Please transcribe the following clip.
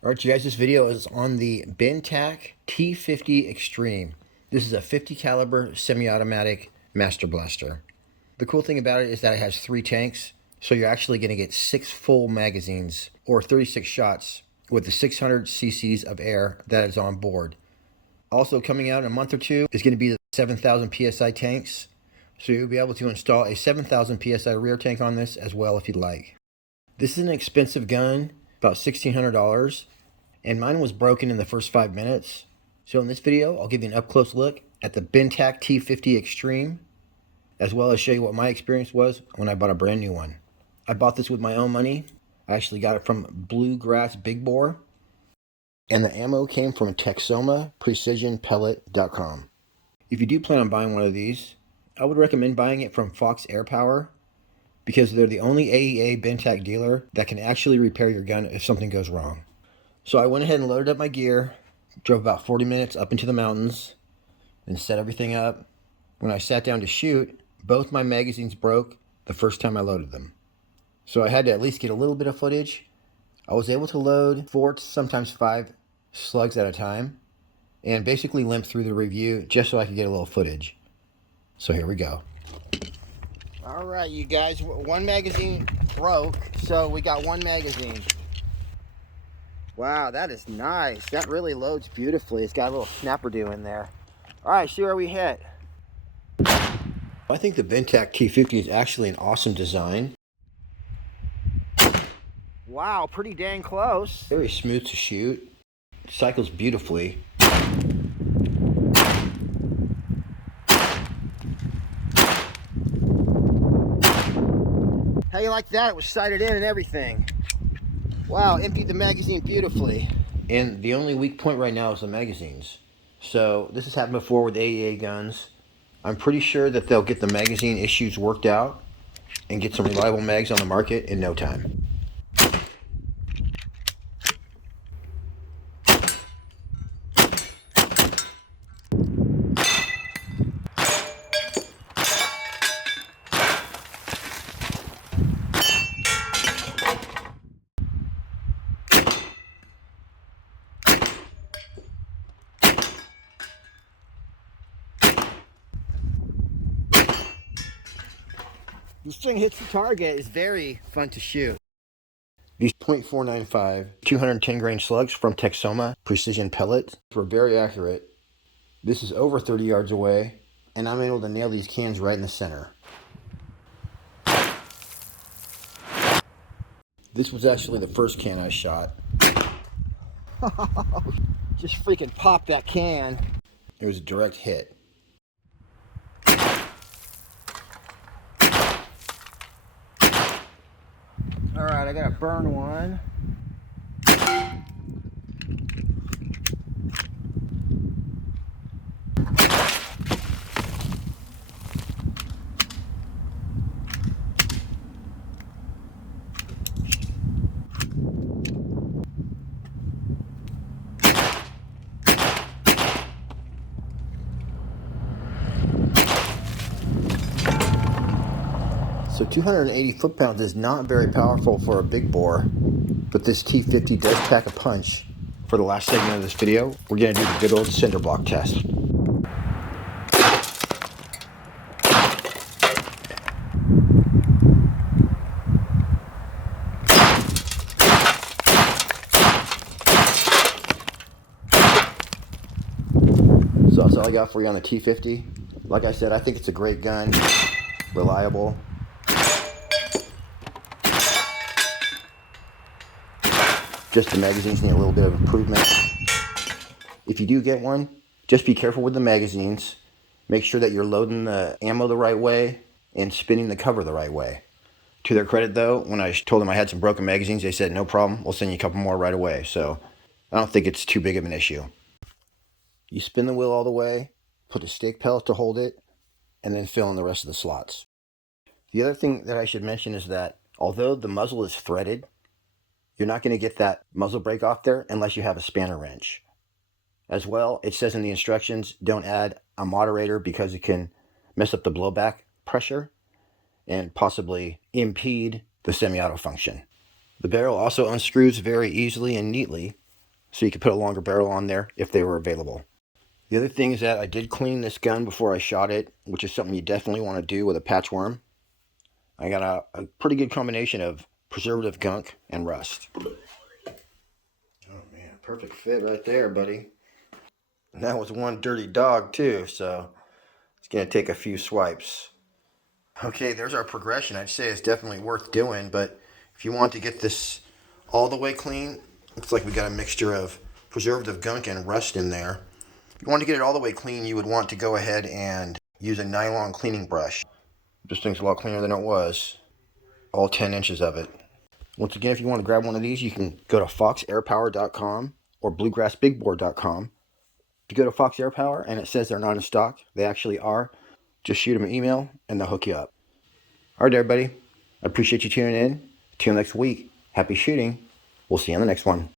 Alright, you guys, this video is on the Bintac T50 Extreme. This is a 50 caliber semi-automatic master blaster. The cool thing about it is that it has 3 tanks, so you're actually going to get 6 full magazines or 36 shots with the 600 cc's of air that is on board. Also coming out in a month or two is going to be the 7,000 PSI tanks, so you'll be able to install a 7,000 PSI rear tank on this as well if you'd like. This is an expensive gun, about $1,600, and mine was broken in the first 5 minutes. So in this video, I'll give you an up-close look at the Bintac T50 Extreme, as well as show you what my experience was when I bought a brand new one. I bought this with my own money. I actually got it from Bluegrass Big Bore, and the ammo came from TexomaPrecisionPellet.com. If you do plan on buying one of these, I would recommend buying it from Fox Air Power, because they're the only AEA Bintac dealer that can actually repair your gun if something goes wrong. So I went ahead and loaded up my gear, drove about 40 minutes up into the mountains, and set everything up. When I sat down to shoot, both my magazines broke the first time I loaded them. So I had to at least get a little bit of footage. I was able to load 4 to sometimes 5 slugs at a time, and basically limp through the review just so I could get a little footage. So here we go. Alright, you guys, one magazine broke, so we got one magazine. Wow, that is nice. That really loads beautifully. It's got a little snapper-do in there. Alright, see where we hit. I think the Bintac T50 is actually an awesome design. Wow, pretty dang close. Very smooth to shoot. Cycles beautifully. How you like that? It was sighted in and everything. Wow, emptied the magazine beautifully. And the only weak point right now is the magazines. So this has happened before with AEA guns. I'm pretty sure that they'll get the magazine issues worked out and get some reliable mags on the market in no time. This thing hits the target. It's very fun to shoot. These .495 210 grain slugs from Texoma Precision Pellets were very accurate. This is over 30 yards away, and I'm able to nail these cans right in the center. This was actually the first can I shot. Just freaking popped that can. It was a direct hit. Alright, I gotta burn one. So 280 foot-pounds is not very powerful for a big bore, but this T50 does pack a punch. For the last segment of this video, we're going to do the good old cinder block test. So that's all I got for you on the T50. Like I said, I think it's a great gun, reliable. Just the magazines need a little bit of improvement. If you do get one, just be careful with the magazines. Make sure that you're loading the ammo the right way and spinning the cover the right way. To their credit though, when I told them I had some broken magazines, they said no problem, we'll send you a couple more right away. So I don't think it's too big of an issue. You spin the wheel all the way, put a stake pellet to hold it, and then fill in the rest of the slots. The other thing that I should mention is that although the muzzle is threaded, you're not going to get that muzzle break off there unless you have a spanner wrench. As well, it says in the instructions, don't add a moderator because it can mess up the blowback pressure and possibly impede the semi-auto function. The barrel also unscrews very easily and neatly, so you could put a longer barrel on there if they were available. The other thing is that I did clean this gun before I shot it, which is something you definitely want to do with a patchworm. I got a pretty good combination of preservative gunk and rust. Oh man, perfect fit right there, buddy. And that was one dirty dog too, so it's gonna take a few swipes. Okay, there's our progression. I'd say it's definitely worth doing, but if you want to get this all the way clean, looks like we got a mixture of preservative gunk and rust in there. If you want to get it all the way clean, you would want to go ahead and use a nylon cleaning brush. This thing's a lot cleaner than it was, all 10 inches of it. Once again, if you want to grab one of these, you can go to foxairpower.com or bluegrassbigboard.com. If you go to Fox Air Power and it says they're not in stock, they actually are. Just shoot them an email and they'll hook you up. All right, everybody. I appreciate you tuning in. Till next week. Happy shooting. We'll see you on the next one.